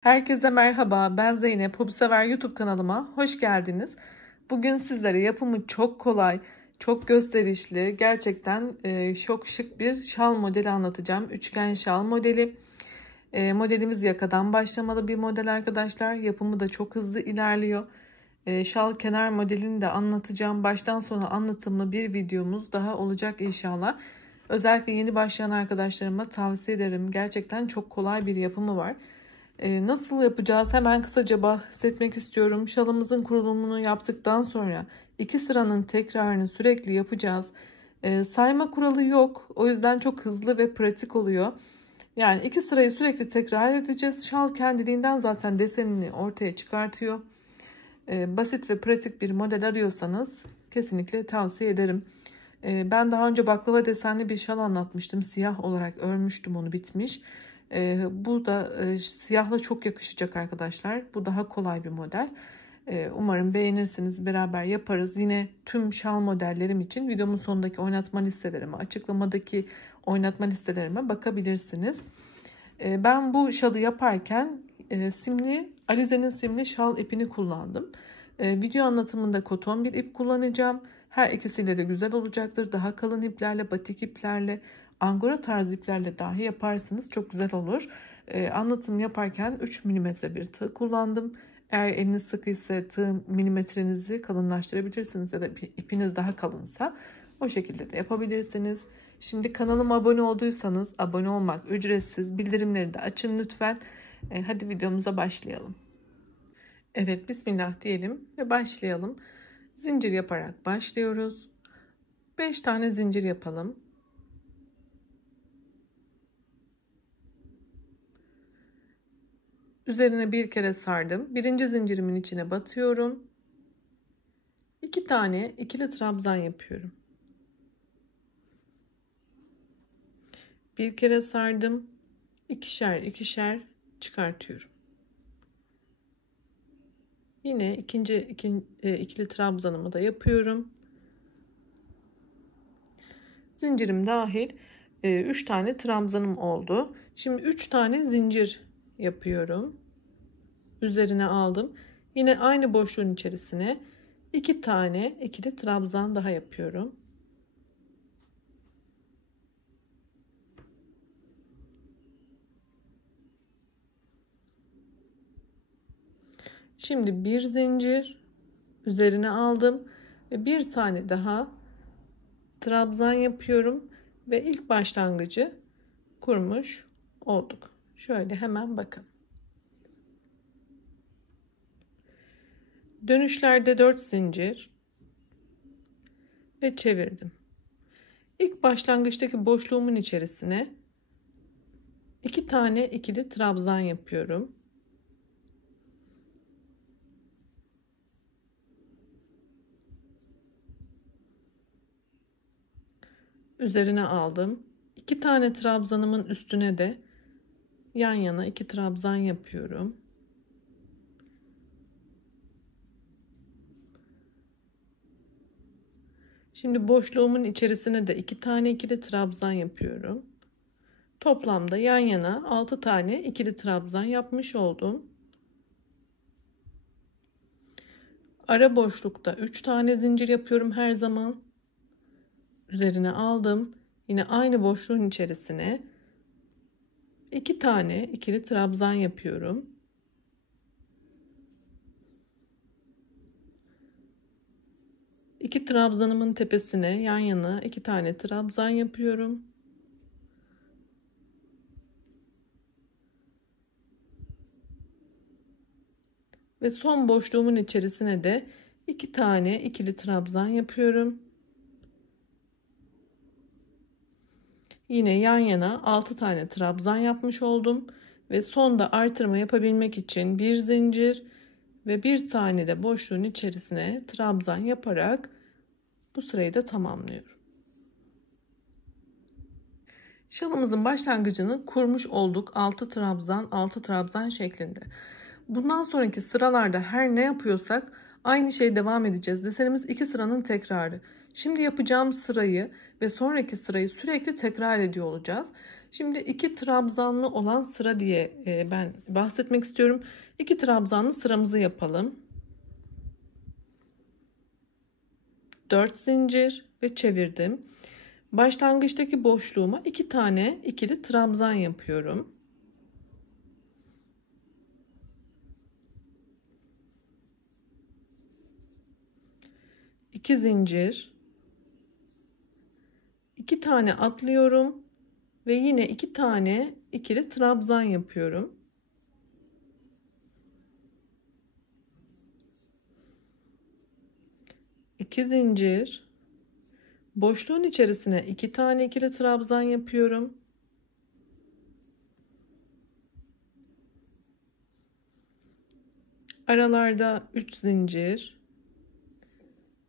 Herkese merhaba, ben Zeynep. Hobisever YouTube kanalıma hoş geldiniz. Bugün sizlere yapımı çok kolay, çok gösterişli, gerçekten çok şık bir şal modeli anlatacağım. Üçgen şal modeli. Modelimiz yakadan başlamalı bir model arkadaşlar. Yapımı da çok hızlı ilerliyor. Şal kenar modelini de anlatacağım. Baştan sona anlatımlı bir videomuz daha olacak inşallah. Özellikle yeni başlayan arkadaşlarıma tavsiye ederim. Gerçekten çok kolay bir yapımı var. Nasıl yapacağız? Hemen kısaca bahsetmek istiyorum. Şalımızın kurulumunu yaptıktan sonra 2 sıranın tekrarını sürekli yapacağız. Sayma kuralı yok. O yüzden çok hızlı ve pratik oluyor. Yani 2 sırayı sürekli tekrar edeceğiz. Şal kendiliğinden zaten desenini ortaya çıkartıyor. Basit ve pratik bir model arıyorsanız kesinlikle tavsiye ederim. Ben daha önce baklava desenli bir şal anlatmıştım. Siyah olarak örmüştüm onu, bitmiş. Bu da siyahla çok yakışacak arkadaşlar. Bu daha kolay bir model. Umarım beğenirsiniz. Beraber yaparız. Yine tüm şal modellerim için videomun sonundaki oynatma listelerime, açıklamadaki oynatma listelerime bakabilirsiniz. Ben bu şalı yaparken Alize'nin simli şal ipini kullandım. Video anlatımında koton bir ip kullanacağım. Her ikisiyle de güzel olacaktır. Daha kalın iplerle, batik iplerle, angora tarzı iplerle dahi yaparsınız. Çok güzel olur. Anlatım yaparken 3 mm bir tığ kullandım. Eğer eliniz sıkıysa tığ milimetrenizi kalınlaştırabilirsiniz ya da ipiniz daha kalınsa o şekilde de yapabilirsiniz. Şimdi kanalıma abone olduysanız abone olmak ücretsiz. Bildirimleri de açın lütfen. Hadi videomuza başlayalım. Evet, bismillah diyelim ve başlayalım. Zincir yaparak başlıyoruz. 5 tane zincir yapalım. Üzerine bir kere sardım. Birinci zincirimin içine batıyorum. 2 tane ikili trabzan yapıyorum. Bir kere sardım. İkişer ikişer çıkartıyorum. Yine ikili trabzanımı da yapıyorum. Zincirim dahil 3 tane trabzanım oldu. Şimdi 3 tane zincir yapıyorum. Üzerine aldım. Yine aynı boşluğun içerisine 2 tane ikili trabzan daha yapıyorum. Şimdi bir zincir üzerine aldım ve bir tane daha trabzan yapıyorum ve ilk başlangıcı kurmuş olduk. Şöyle hemen bakın. Dönüşlerde 4 zincir ve çevirdim. İlk başlangıçtaki boşluğumun içerisine 2 tane ikili trabzan yapıyorum. Üzerine aldım. 2 tane trabzanımın üstüne de yan yana 2 trabzan yapıyorum. Şimdi boşluğumun içerisine de 2 tane ikili trabzan yapıyorum. Toplamda yan yana 6 tane ikili trabzan yapmış oldum. Ara boşlukta 3 tane zincir yapıyorum her zaman. Üzerine aldım. Yine aynı boşluğun içerisine 2 tane ikili trabzan yapıyorum. İki trabzanımın tepesine yan yana 2 tane trabzan yapıyorum. Ve son boşluğumun içerisine de 2 tane ikili trabzan yapıyorum. Yine yan yana 6 tane trabzan yapmış oldum ve sonda artırma yapabilmek için bir zincir ve bir tane de boşluğun içerisine trabzan yaparak bu sırayı da tamamlıyorum. Şalımızın başlangıcını kurmuş olduk. 6 trabzan 6 trabzan şeklinde. Bundan sonraki sıralarda her ne yapıyorsak Aynı şeye devam edeceğiz. Desenimiz 2 sıranın tekrarı. Şimdi yapacağım sırayı ve sonraki sırayı sürekli tekrar ediyor olacağız. Şimdi 2 trabzanlı olan sıra diye ben bahsetmek istiyorum. 2 trabzanlı sıramızı yapalım. 4 zincir ve çevirdim. Başlangıçtaki boşluğuma 2 tane ikili trabzan yapıyorum. İki zincir, 2 tane atlıyorum ve yine 2 tane ikili trabzan yapıyorum. İki zincir, boşluğun içerisine 2 tane ikili trabzan yapıyorum. Aralarda 3 zincir.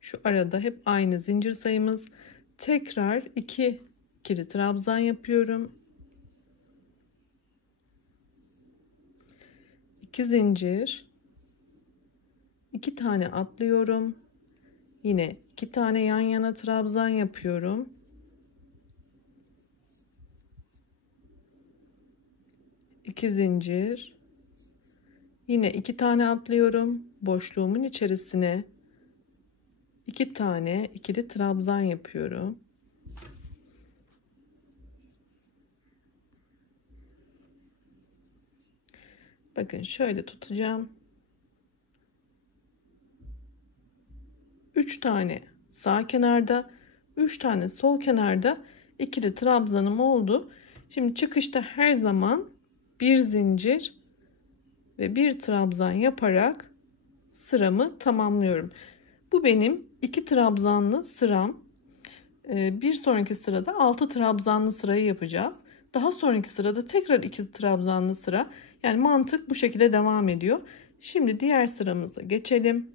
Şu arada hep aynı zincir sayımız. Tekrar 2 ikili trabzan yapıyorum. 2 zincir, 2 tane atlıyorum. Yine 2 tane yan yana trabzan yapıyorum. İki zincir, yine 2 tane atlıyorum. Boşluğumun içerisine 2 tane ikili trabzan yapıyorum. Bakın şöyle tutacağım. 3 tane sağ kenarda, 3 tane sol kenarda ikili trabzanım oldu. Şimdi çıkışta her zaman bir zincir ve bir trabzan yaparak sıramı tamamlıyorum. Bu benim 2 trabzanlı sıram. Bir sonraki sırada 6 trabzanlı sırayı yapacağız. Daha sonraki sırada tekrar 2 trabzanlı sıra. Yani mantık bu şekilde devam ediyor. Şimdi diğer sıramıza geçelim.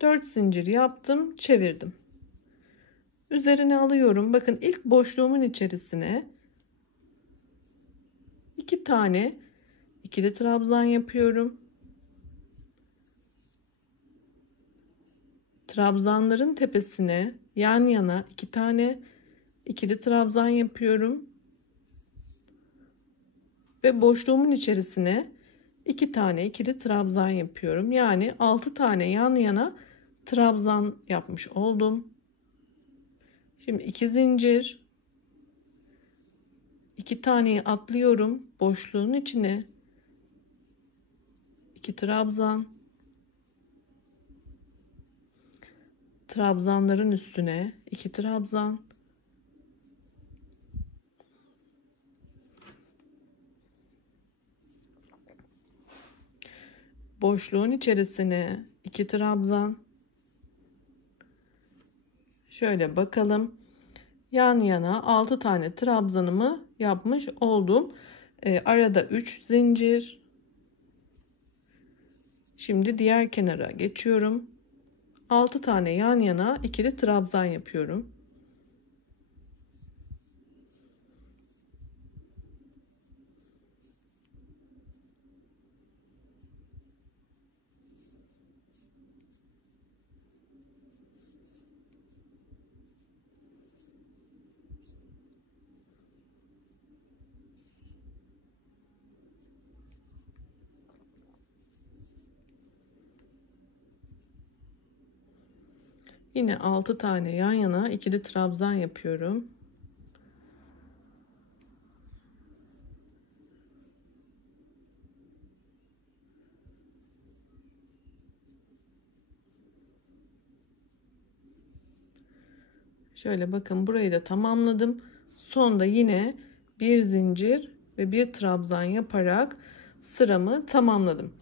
Dört zincir yaptım, çevirdim. Üzerine alıyorum. Bakın ilk boşluğumun içerisine 2 tane ikili trabzan yapıyorum. Trabzanların tepesine yan yana 2 tane ikili trabzan yapıyorum. Ve boşluğumun içerisine 2 tane ikili trabzan yapıyorum. Yani 6 tane yan yana trabzan yapmış oldum. Şimdi 2 zincir, 2 taneyi atlıyorum. Boşluğun içine 2 trabzan. Trabzanların üstüne 2 trabzan. Boşluğun içerisine 2 trabzan. Şöyle bakalım. Yan yana 6 tane trabzanımı yapmış oldum. Arada 3 zincir. Şimdi diğer kenara geçiyorum. 6 tane yan yana ikili trabzan yapıyorum. Yine 6 tane yan yana ikili trabzan yapıyorum. Şöyle bakın burayı da tamamladım. Sonda yine bir zincir ve bir trabzan yaparak sıramı tamamladım.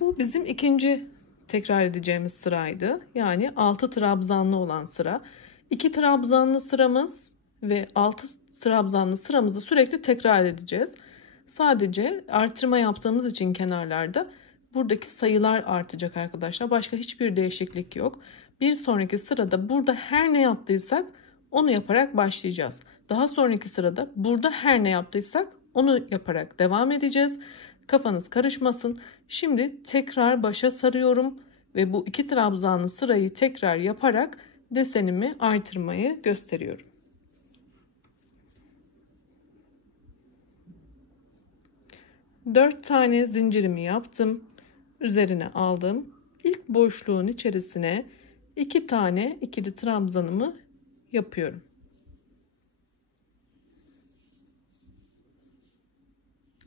Bu bizim ikinci tekrar edeceğimiz sıraydı. Yani 6 trabzanlı olan sıra. 2 trabzanlı sıramız ve 6 trabzanlı sıramızı sürekli tekrar edeceğiz. Sadece artırma yaptığımız için kenarlarda buradaki sayılar artacak arkadaşlar. Başka hiçbir değişiklik yok. Bir sonraki sırada burada her ne yaptıysak onu yaparak başlayacağız. Daha sonraki sırada burada her ne yaptıysak Onu yaparak devam edeceğiz. Kafanız karışmasın. Şimdi tekrar başa sarıyorum ve bu 2 trabzanlı sırayı tekrar yaparak desenimi artırmayı gösteriyorum. Dört tane zincirimi yaptım. Üzerine aldım. İlk boşluğun içerisine 2 tane ikili trabzanımı yapıyorum.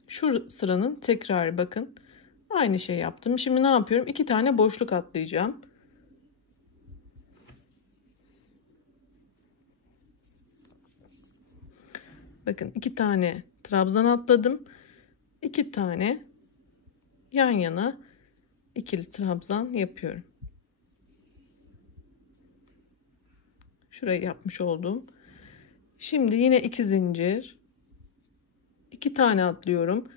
Şu sıranın tekrarı bakın. Aynı şey yaptım. Şimdi ne yapıyorum? 2 tane boşluk atlayacağım. Bakın 2 tane trabzan atladım. 2 tane yan yana ikili trabzan yapıyorum. Şurayı yapmış oldum. Şimdi yine 2 zincir. 2 tane atlıyorum.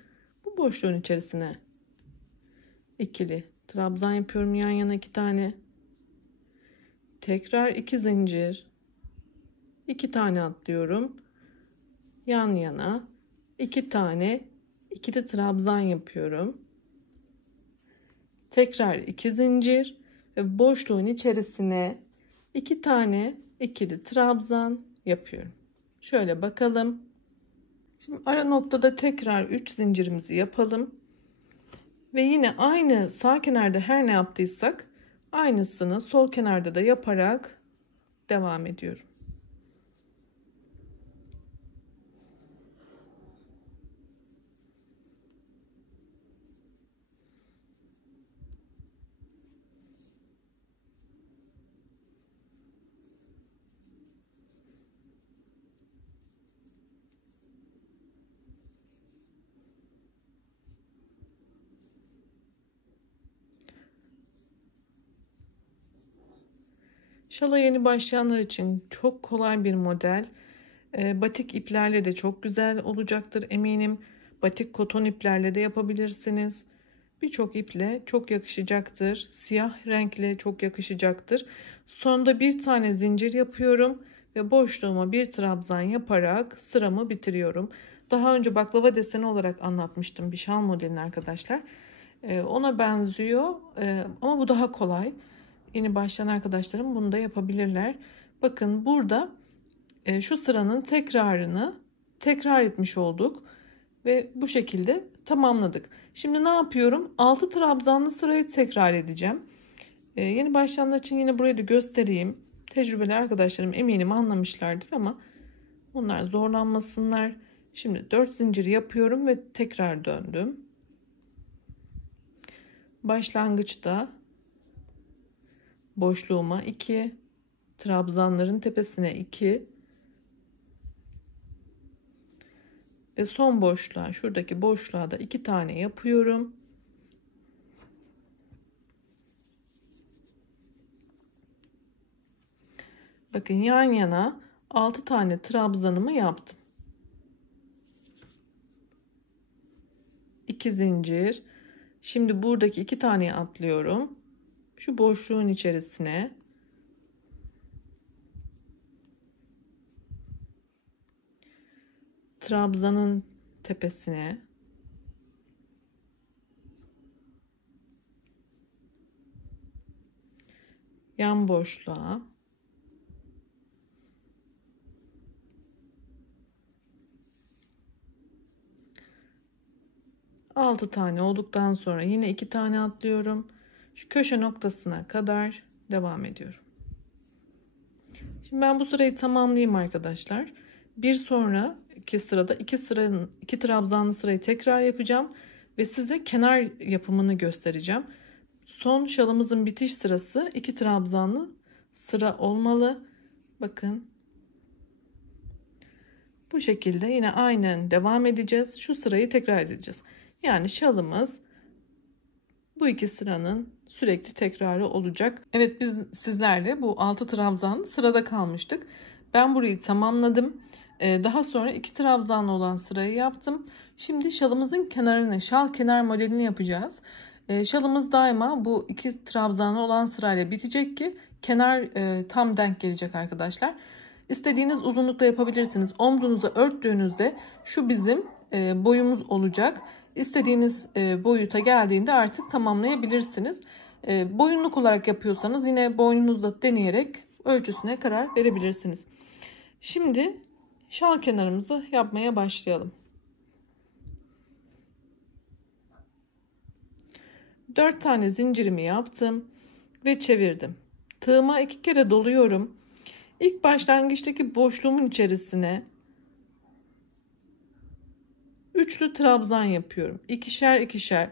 Bu boşluğun içerisine ikili trabzan yapıyorum, yan yana 2 tane. Tekrar 2 zincir. 2 tane atlıyorum. Yan yana 2 tane ikili trabzan yapıyorum. Tekrar 2 zincir ve boşluğun içerisine 2 tane ikili trabzan yapıyorum. Şöyle bakalım. Şimdi ara noktada tekrar 3 zincirimizi yapalım. Ve yine aynı sağ kenarda her ne yaptıysak aynısını sol kenarda da yaparak devam ediyorum. Şala yeni başlayanlar için çok kolay bir model. Batik iplerle de çok güzel olacaktır eminim. Batik koton iplerle de yapabilirsiniz. Birçok iple çok yakışacaktır. Siyah renkle çok yakışacaktır. Sonda bir tane zincir yapıyorum ve boşluğuma bir trabzan yaparak sıramı bitiriyorum. Daha önce baklava deseni olarak anlatmıştım bir şal modelini arkadaşlar. Ona benziyor ama bu daha kolay. Yeni başlayan arkadaşlarım bunu da yapabilirler. Bakın burada şu sıranın tekrarını tekrar etmiş olduk ve bu şekilde tamamladık. Şimdi ne yapıyorum? 6 trabzanlı sırayı tekrar edeceğim. Yeni başlayanlar için yine burayı da göstereyim. Tecrübeli arkadaşlarım eminim anlamışlardır ama onlar zorlanmasınlar. Şimdi 4 zincir yapıyorum ve tekrar döndüm. Başlangıçta boşluğuma 2, trabzanların tepesine 2 ve son boşluğa, şuradaki boşluğa da 2 tane yapıyorum. Bakın yan yana 6 tane trabzanımı yaptım. 2 zincir. Şimdi buradaki 2 taneyi atlıyorum. Şu boşluğun içerisine trabzanın tepesine yan boşluğa altı tane olduktan sonra yine 2 tane atlıyorum. Şu köşe noktasına kadar devam ediyorum. Şimdi ben bu sırayı tamamlayayım arkadaşlar. Bir sonraki sırada 2 trabzanlı sırayı tekrar yapacağım ve size kenar yapımını göstereceğim. Son şalımızın bitiş sırası 2 trabzanlı sıra olmalı. Bakın. Bu şekilde yine aynen devam edeceğiz. Şu sırayı tekrar edeceğiz. Yani şalımız bu 2 sıranın sürekli tekrarı olacak. Evet, biz sizlerle bu 6 trabzanlı sırada kalmıştık. Ben burayı tamamladım. Daha sonra 2 trabzanlı olan sırayı yaptım. Şimdi şalımızın kenarını, şal kenar modelini yapacağız. Şalımız daima bu 2 trabzanlı olan sırayla bitecek ki kenar tam denk gelecek arkadaşlar. İstediğiniz uzunlukta yapabilirsiniz. Omzunuza örttüğünüzde şu bizim boyumuz olacak. İstediğiniz boyuta geldiğinde artık tamamlayabilirsiniz. Boyunluk olarak yapıyorsanız yine boynunuzla deneyerek ölçüsüne karar verebilirsiniz. Şimdi şal kenarımızı yapmaya başlayalım. 4 tane zincirimi yaptım ve çevirdim. Tığıma 2 kere doluyorum. İlk başlangıçtaki boşluğumun içerisine üçlü trabzan yapıyorum. İkişer ikişer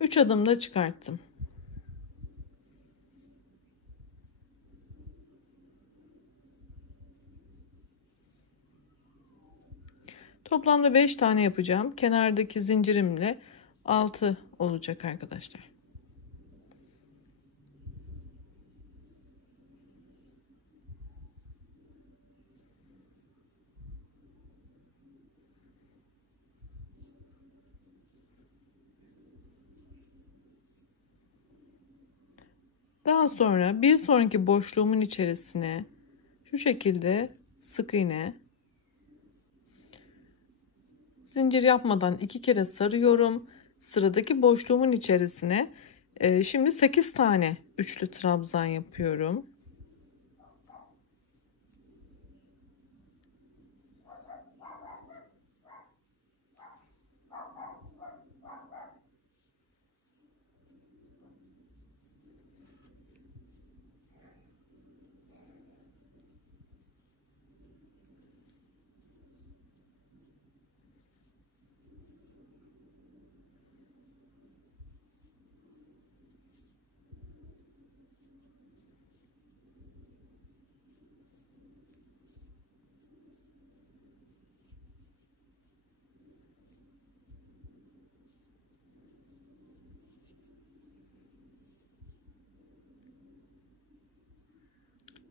3 adımda çıkarttım. Toplamda 5 tane yapacağım. Kenardaki zincirimle 6 olacak arkadaşlar. Daha sonra bir sonraki boşluğumun içerisine şu şekilde sık iğne, zincir yapmadan 2 kere sarıyorum. Sıradaki boşluğumun içerisine şimdi 8 tane üçlü trabzan yapıyorum.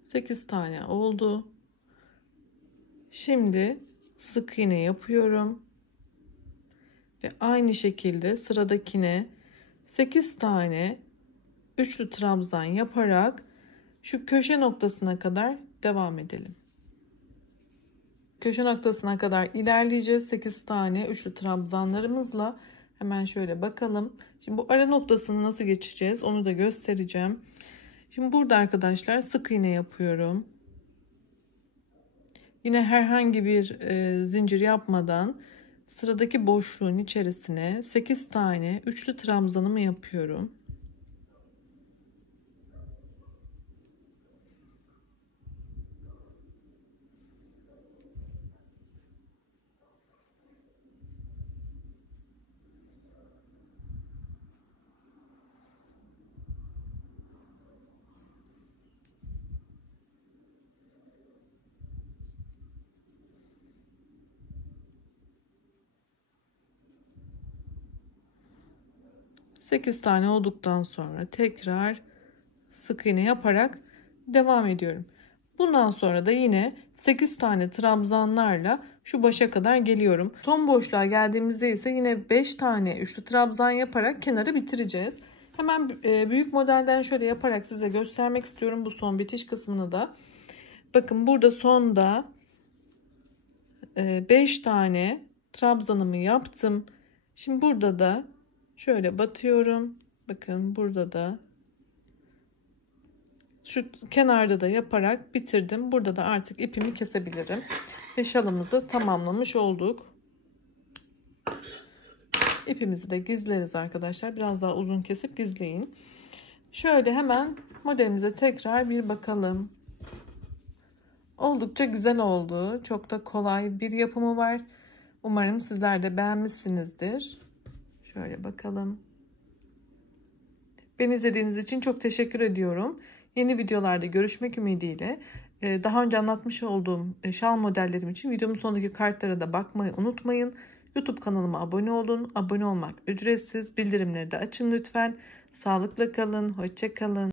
Sekiz tane oldu. Şimdi sık iğne yapıyorum. Ve aynı şekilde sıradakine 8 tane üçlü trabzan yaparak şu köşe noktasına kadar devam edelim. Köşe noktasına kadar ilerleyeceğiz. 8 tane üçlü trabzanlarımızla hemen şöyle bakalım. Şimdi bu ara noktasını nasıl geçeceğiz onu da göstereceğim. Şimdi burada arkadaşlar sık iğne yapıyorum. Yine herhangi bir zincir yapmadan sıradaki boşluğun içerisine 8 tane üçlü trabzanımı yapıyorum. Sekiz tane olduktan sonra tekrar sık iğne yaparak devam ediyorum. Bundan sonra da yine 8 tane trabzanlarla şu başa kadar geliyorum. Son boşluğa geldiğimizde ise yine 5 tane üçlü trabzan yaparak kenarı bitireceğiz. Hemen büyük modelden şöyle yaparak size göstermek istiyorum bu son bitiş kısmını da. Bakın burada sonda 5 tane trabzanımı yaptım. Şimdi burada da şöyle batıyorum. Bakın burada da şu kenarda da yaparak bitirdim. Burada da artık ipimi kesebilirim. Ve şalımızı tamamlamış olduk. İpimizi de gizleriz arkadaşlar. Biraz daha uzun kesip gizleyin. Şöyle hemen modelimize tekrar bir bakalım. Oldukça güzel oldu. Çok da kolay bir yapımı var. Umarım sizler de beğenmişsinizdir. Şöyle bakalım. Beni izlediğiniz için çok teşekkür ediyorum. Yeni videolarda görüşmek ümidiyle. Daha önce anlatmış olduğum şal modellerim için videomun sonundaki kartlara da bakmayı unutmayın. YouTube kanalıma abone olun. Abone olmak ücretsiz. Bildirimleri de açın lütfen. Sağlıkla kalın. Hoşça kalın.